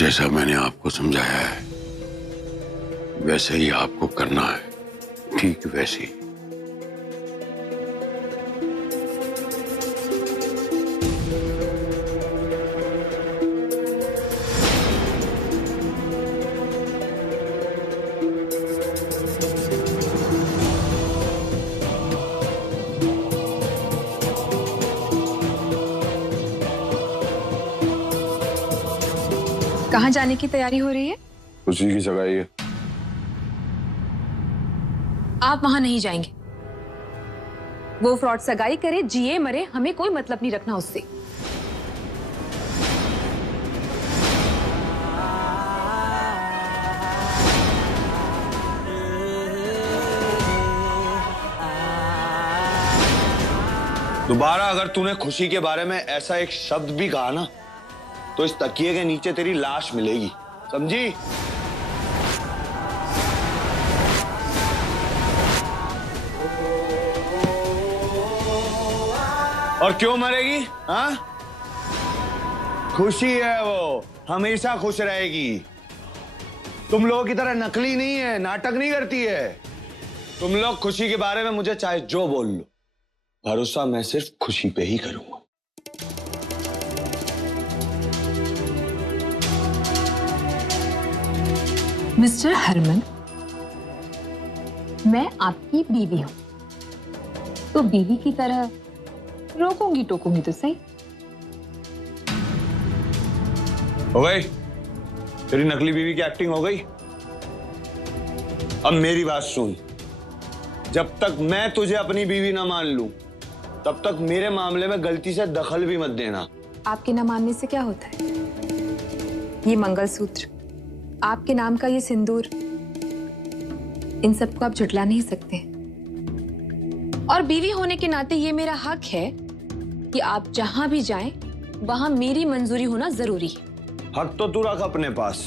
जैसा मैंने आपको समझाया है वैसे ही आपको करना है, ठीक वैसे ही। कहाँ जाने की तैयारी हो रही है? खुशी की सगाई है। आप वहां नहीं जाएंगे। वो फ्रॉड सगाई करे, जिए मरे, हमें कोई मतलब नहीं रखना उससे। दोबारा अगर तूने खुशी के बारे में ऐसा एक शब्द भी कहा ना तो इस तकिए के नीचे तेरी लाश मिलेगी, समझी? और क्यों मरेगी? हाँ, खुशी है, वो हमेशा खुश रहेगी। तुम लोगों की तरह नकली नहीं है, नाटक नहीं करती है। तुम लोग खुशी के बारे में मुझे चाहे जो बोल लो, भरोसा मैं सिर्फ खुशी पे ही करूंगा। मिस्टर हरमन, मैं आपकी बीवी हूं, तो बीवी की तरह रोकूंगी टोकूंगी तो सही। हो गई तेरी नकली बीवी की एक्टिंग हो गई। अब मेरी बात सुन, जब तक मैं तुझे अपनी बीवी ना मान लूं तब तक मेरे मामले में गलती से दखल भी मत देना। आपके न मानने से क्या होता है? ये मंगलसूत्र, आपके नाम का ये सिंदूर, इन सबको आप झुठला नहीं सकते। और बीवी होने के नाते ये मेरा हक है कि आप जहां भी जाएं वहां मेरी मंजूरी होना जरूरी है। हक तो तू रख अपने पास,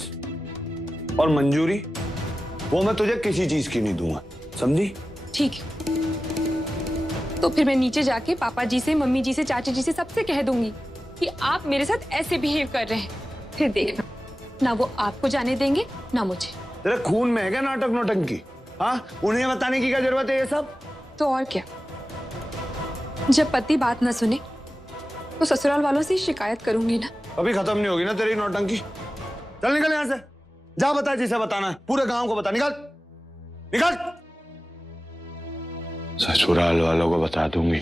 और मंजूरी वो मैं तुझे किसी चीज की नहीं दूंगा, समझी? ठीक है, तो फिर मैं नीचे जाके पापा जी से, मम्मी जी से, चाची जी से सबसे कह दूंगी कि आप मेरे साथ ऐसे बिहेव कर रहे हैं। फिर देखना, ना वो आपको जाने देंगे ना मुझे। तेरे खून में है क्या नाटक नौटंकी? हाँ, उन्हें बताने की क्या जरूरत है ये सब? तो और क्या, जब पति बात ना सुने तो ससुराल वालों से शिकायत करूंगी ना। अभी खत्म नहीं होगी ना तेरी नौटंकी। चल निकल यहां से, जा बता जिसे बताना है, पूरे गांव को बता। निकल निकल। ससुराल वालों को बता दूंगी।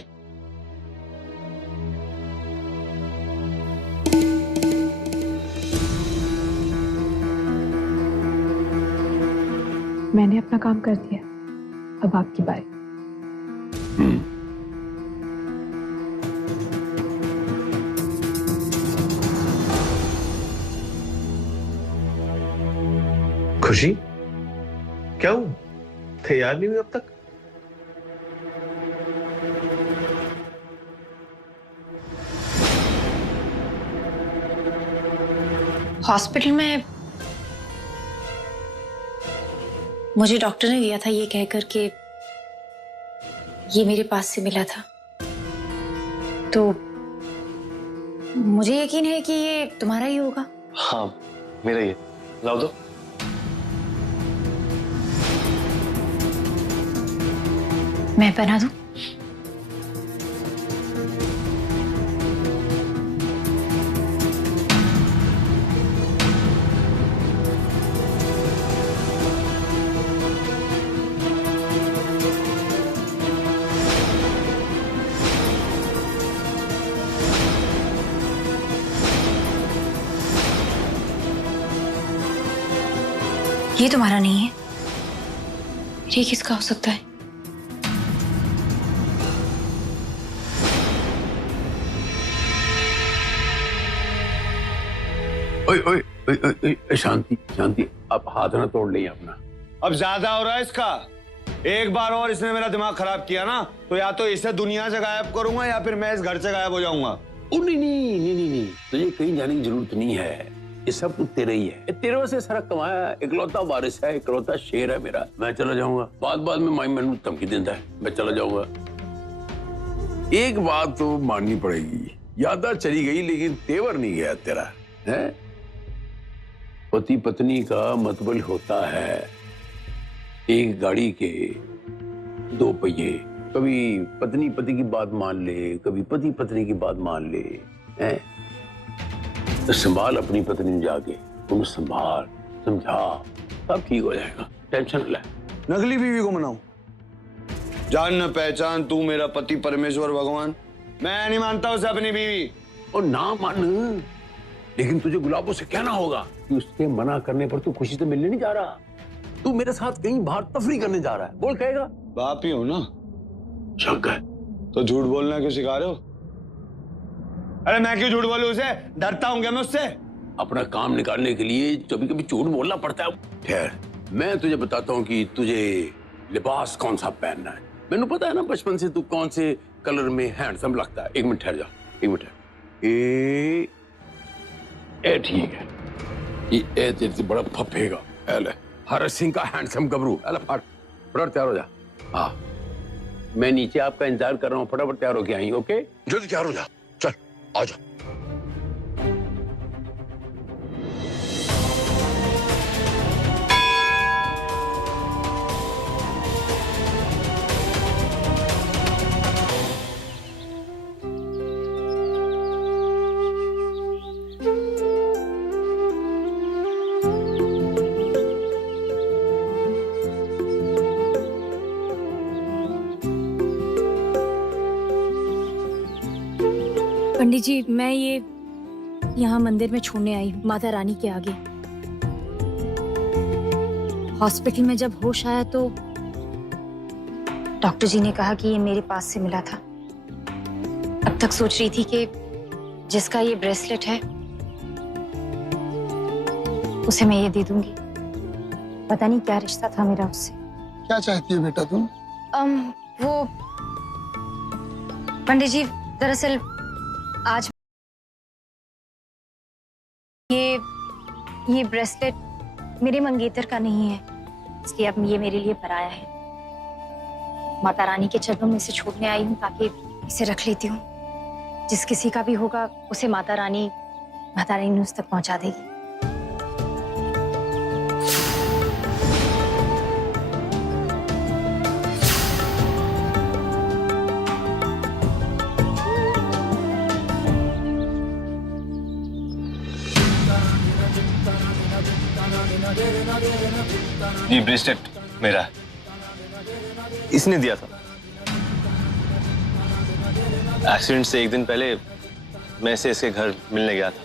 मैंने अपना काम कर दिया, अब आपकी बारी। खुशी, क्या हुआ? तैयार नहीं हुई अब तक? हॉस्पिटल में मुझे डॉक्टर ने दिया था ये कहकर के ये मेरे पास से मिला था, तो मुझे यकीन है कि ये तुम्हारा ही होगा। हाँ, मेरा ही है। लाओ दो। मैं पहना दूं? ये तुम्हारा नहीं है, ये किसका हो सकता है? ओए ओए ओए ओए, ओए, शांति शांति, अब हाथ ना तोड़ लिया अपना। अब ज्यादा हो रहा है इसका। एक बार और इसने मेरा दिमाग खराब किया ना तो या तो इसे दुनिया से गायब करूंगा या फिर मैं इस घर से गायब हो जाऊंगा। ओ नहीं नहीं नहीं नहीं नहीं, तुझे कहीं जाने की जरूरत नहीं है। ये सब तो तेरे ही है, तेरे वजह से सारा कमाया है। इकलौता वारिस है, इकलौता शेर है मेरा। मैं चला जाऊंगा, बाद में माई मैनू धमकी देता है, मैं चला जाऊंगा। एक बात तो माननी पड़ेगी, यादा चली गई लेकिन तेवर नहीं गया तेरा है। पति पत्नी का मतलब होता है एक गाड़ी के दो पहिए। कभी पत्नी पति की बात मान ले, कभी पति पत्नी की बात मान ले, हैं? तो संभाल अपनी पत्नी में जाके, तुम संभाल, समझा, सब ठीक हो जाएगा, टेंशन ले। नकली बीवी को मनाऊं? जान न पहचान, तू मेरा पति परमेश्वर भगवान। मैं नहीं मानता उसे अपनी बीवी। और ना मान, लेकिन तुझे गुलाबों से कहना होगा कि उसके मना करने पर तू खुशी से मिलने नहीं जा रहा, तू मेरे साथ कहीं बाहर तफरी करने जा रहा है। बोल कहेगा? बाप ही हो ना। शक है तो झूठ बोलना क्यों सिखा रहे हो? अरे मैं क्यों झूठ बोलूं उसे? डरता हूं क्या मैं उससे? अपना काम निकालने के लिए कभी कभी झूठ बोलना पड़ता है। ठहर, मैं तुझे बताता हूँ कि तुझे लिबास कौन सा पहनना है। मैंने पता है ना बचपन से तू कौन से कलर में हैंडसम लगता है। एक मिनट ठहर जा, एक मिनट ठहर। ए ठीक है, ये तेरे से बड़ा फफेगा। एले हरस सिंह का हैंडसम गबरू। एले फटाफट तैयार हो जा। हाँ, मैं नीचे आपका इंतजार कर रहा हूँ, फटाफट तैयार होके आई। ओके, जल्दी तैयार हो जा, चल आ जा। पंडित जी, मैं ये यहाँ मंदिर में छोड़ने आई हूँ, माता रानी के आगे। हॉस्पिटल में जब होश आया तो डॉक्टर जी ने कहा कि ये मेरे पास से मिला था। अब तक सोच रही थी कि जिसका ये ब्रेसलेट है उसे मैं ये दे दूंगी। पता नहीं क्या रिश्ता था मेरा उससे। क्या चाहती है बेटा तुम? वो पंडित जी, दरअसल आज ये ब्रेसलेट मेरे मंगेतर का नहीं है, इसलिए अब ये मेरे लिए पराया है। माता रानी के चरणों में इसे छोड़ने आई हूँ ताकि इसे रख लेती हूँ। जिस किसी का भी होगा उसे माता रानी उस तक पहुंचा देगी। ये ब्रेसलेट मेरा है, इसने दिया था। एक्सीडेंट से एक दिन पहले मैं इसे इसके घर मिलने गया था।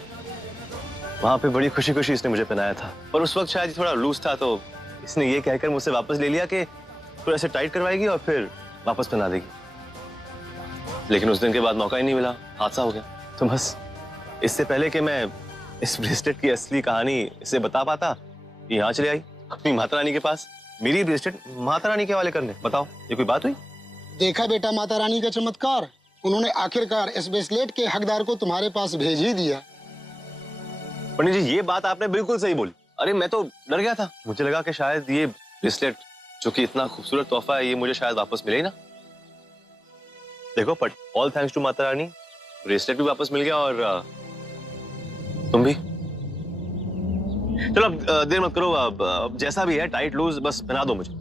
वहां पे बड़ी खुशी खुशी इसने मुझे पहनाया था, पर उस वक्त शायद थोड़ा लूज था, तो इसने ये कहकर मुझसे वापस ले लिया कि थोड़ा ऐसे टाइट करवाएगी और फिर वापस पहना देगी। लेकिन उस दिन के बाद मौका ही नहीं मिला, हादसा हो गया। तो बस इससे पहले कि मैं इस ब्रेसलेट की असली कहानी इसे बता पाता, यहाँ चले आई अपनी माता रानी के पास, मेरी ब्रेसलेट माता रानी के हवाले करने। बताओ, ये कोई बात हुई? देखा बेटा माता रानी का चमत्कार, उन्होंने आखिरकार इस ब्रेसलेट के हकदार को तुम्हारे पास भेज ही दिया। पंडित जी, ये बात आपने बिल्कुल सही बोली। अरे मैं तो डर गया था, मुझे लगा कि शायद ये ब्रेसलेट जो कि इतना खूबसूरत तोहफा है, ये मुझे शायद वापस मिले ही ना। देखो, but all thanks to Mata Rani, bracelet भी वापस मिल गया और तुम भी। चलो अब देर मत करो, अब जैसा भी है टाइट लूज बस पहना दो मुझे।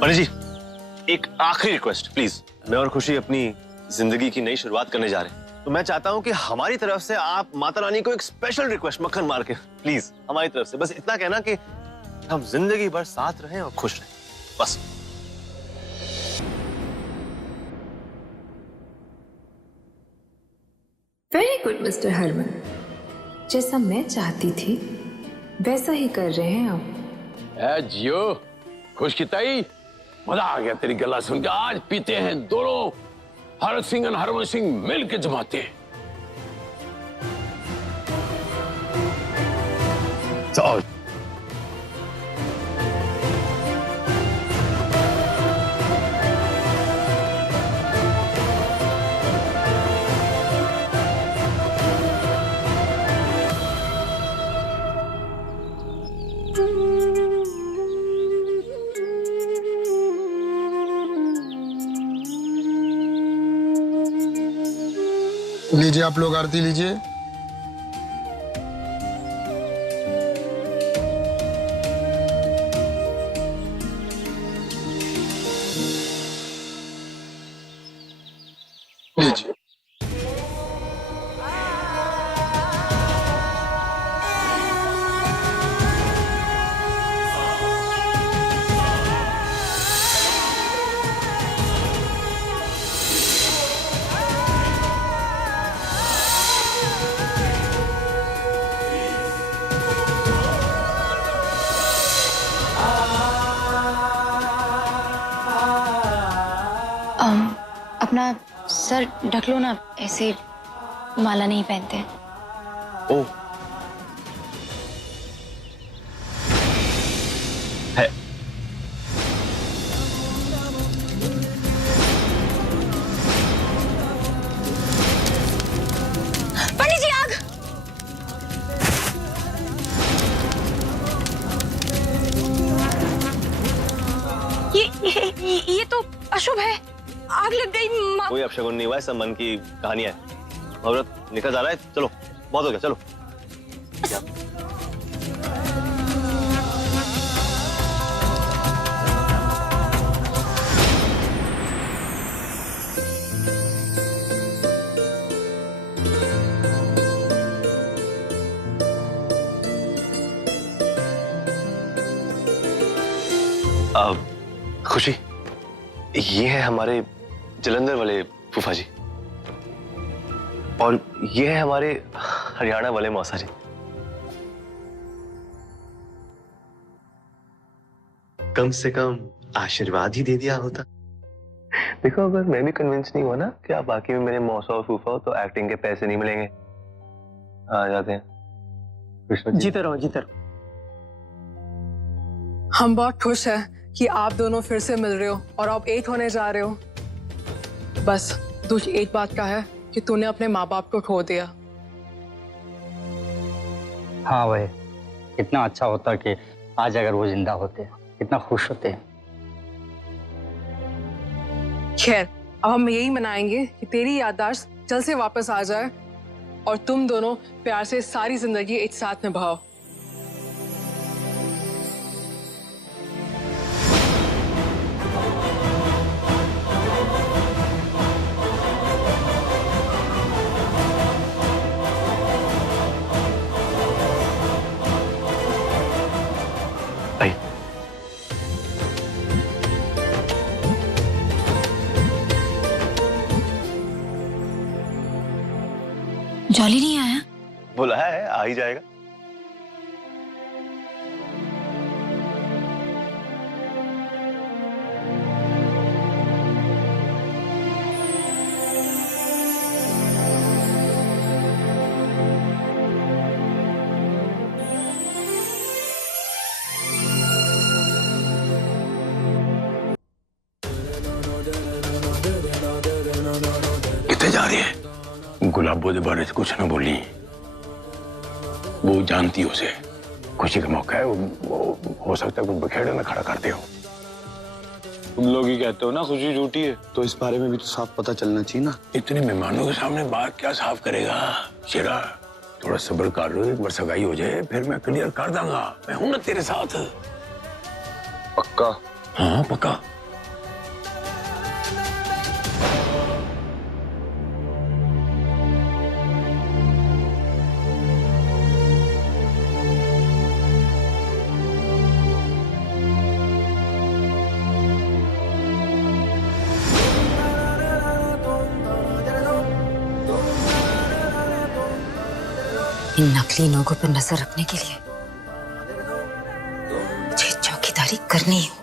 पंडित जी, एक आखिरी रिक्वेस्ट प्लीज। मैं और खुशी अपनी जिंदगी की नई शुरुआत करने जा रहे हैं, तो मैं चाहता हूं कि हमारी तरफ से आप माता रानी को एक स्पेशल रिक्वेस्ट मक्खन मार के प्लीज हमारी तरफ से बस इतना कहना कि हम जिंदगी भर साथ रहें और खुश रहें, बस। वेरी गुड मिस्टर हरमन, जैसा मैं चाहती थी वैसा ही कर रहे हैं आप। जियो, खुश किताई, मजा आ गया तेरी गला सुन के। आज पीते हैं दोनों, हरक सिंह और हरमन सिंह मिल के जमाते हैं। जाओ। लीजिए आप लोग आरती लीजिए। लीजिए। अपना सर ढक लो ना, ऐसे माला नहीं पहनते। ओ है। पंडित जी आग! ये तो अशुभ है। आग लग गई। कोई अपशगुन नहीं हुआ है, सब मन की कहानी है। मुहूर्त निकल जा रहा है, चलो बहुत हो गया, चलो। खुशी, ये है हमारे जलंधर वाले फूफा जी और ये है हमारे हरियाणा वाले मौसा जी। कम से कम आशीर्वाद ही दे दिया होता। देखो, अगर मैं भी कन्विंस नहीं हुआ ना कि आप बाकी में मेरे मौसा और फूफा हो, तो एक्टिंग के पैसे नहीं मिलेंगे। आ जाते हैं। जीते रहो, जीते रहो। हम बहुत खुश हैं कि आप दोनों फिर से मिल रहे हो और आप एक होने जा रहे हो। बस दुख एक बात का है कि तूने अपने माँ बाप को खो दिया। हाँ भाई, कितना अच्छा होता कि आज अगर वो जिंदा होते, कितना खुश होते। खैर, अब हम यही मनाएंगे कि तेरी याददाश्त जल्द से वापस आ जाए और तुम दोनों प्यार से सारी जिंदगी एक साथ निभाओ। जॉली नहीं आया? बुलाया है, आ ही जाएगा। कितने जा रही है? गुलाबो के बारे से कुछ ना बोली। वो जानती उसे खुशी का मौका है, वो हो सकता है कुछ बखेड़े में खड़ा करते हो। तुम लोग ही कहते हो ना खुशी झूठी है, तो इस बारे में भी तो साफ पता चलना चाहिए ना। इतने मेहमानों के सामने बात क्या साफ करेगा? शेरा, थोड़ा सब्र कर लो, एक बार सगाई हो जाए फिर मैं क्लियर कर दूंगा। मैं हूं ना तेरे साथ। पक्का? हाँ पक्का। इन नकली लोगों पर नजर रखने के लिए मुझे चौकीदारी करनी है।